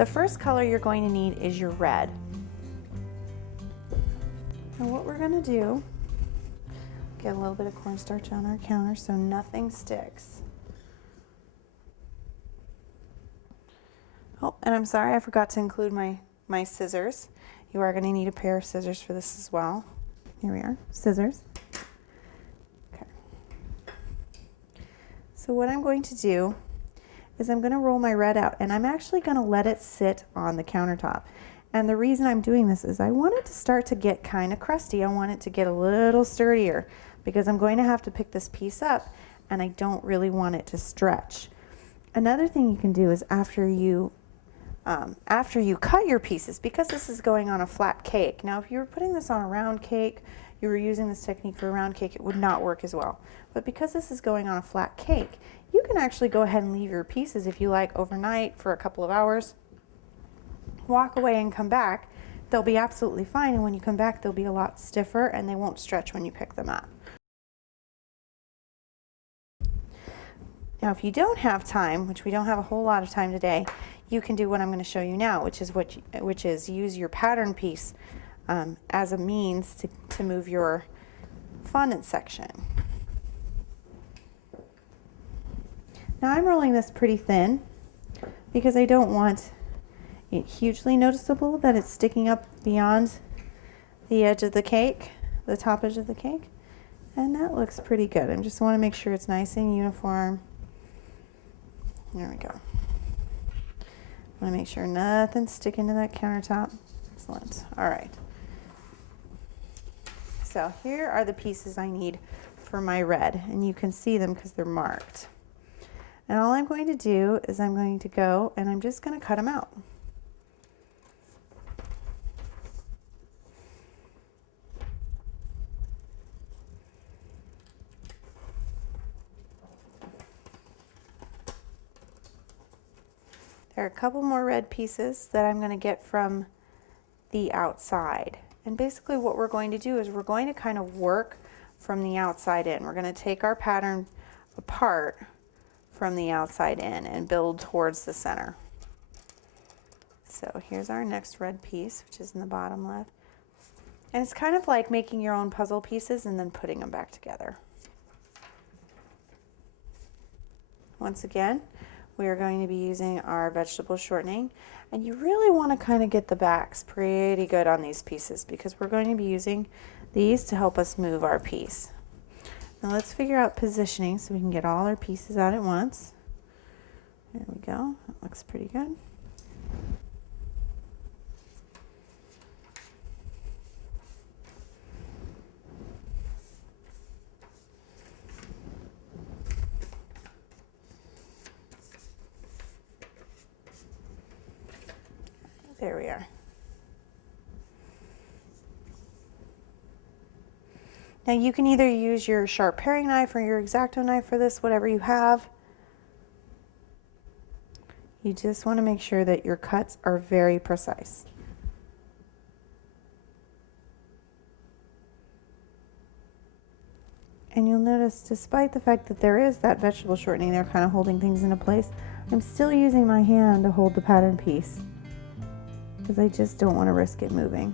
The first color you're going to need is your red. And what we're going to do, get a little bit of cornstarch on our counter so nothing sticks. Oh, and I'm sorry, I forgot to include my scissors. You are going to need a pair of scissors for this as well. Here we are, scissors. Okay. So what I'm going to do is I'm going to roll my red out, and I'm actually going to let it sit on the countertop. And the reason I'm doing this is I want it to start to get kind of crusty. I want it to get a little sturdier because I'm going to have to pick this piece up, and I don't really want it to stretch. Another thing you can do is after you cut your pieces, because this is going on a flat cake. Now, if you were putting this on a round cake, you were using this technique for a round cake, it would not work as well. But because this is going on a flat cake, you can actually go ahead and leave your pieces, if you like, overnight for a couple of hours. Walk away and come back. They'll be absolutely fine, and when you come back, they'll be a lot stiffer and they won't stretch when you pick them up. Now, if you don't have time, which we don't have a whole lot of time today, you can do what I'm going to show you now, which is use your pattern piece as a means to move your fondant section. Now I'm rolling this pretty thin because I don't want it hugely noticeable that it's sticking up beyond the edge of the cake, the top edge of the cake, and that looks pretty good. I just want to make sure it's nice and uniform. There we go. I want to make sure nothing's sticking to that countertop. Excellent. All right. So here are the pieces I need for my red, and you can see them because they're marked. And all I'm going to do is I'm going to go and I'm just going to cut them out. There are a couple more red pieces that I'm going to get from the outside. And basically what we're going to do is we're going to kind of work from the outside in. We're going to take our pattern apart from the outside in and build towards the center. So here's our next red piece, which is in the bottom left. And it's kind of like making your own puzzle pieces and then putting them back together. Once again, we are going to be using our vegetable shortening, and you really want to kind of get the backs pretty good on these pieces because we're going to be using these to help us move our piece. Now let's figure out positioning so we can get all our pieces out at once. There we go. That looks pretty good. There we are. Now you can either use your sharp paring knife or your X-Acto knife for this, whatever you have. You just want to make sure that your cuts are very precise. And you'll notice, despite the fact that there is that vegetable shortening there kind of holding things into place, I'm still using my hand to hold the pattern piece because I just don't want to risk it moving.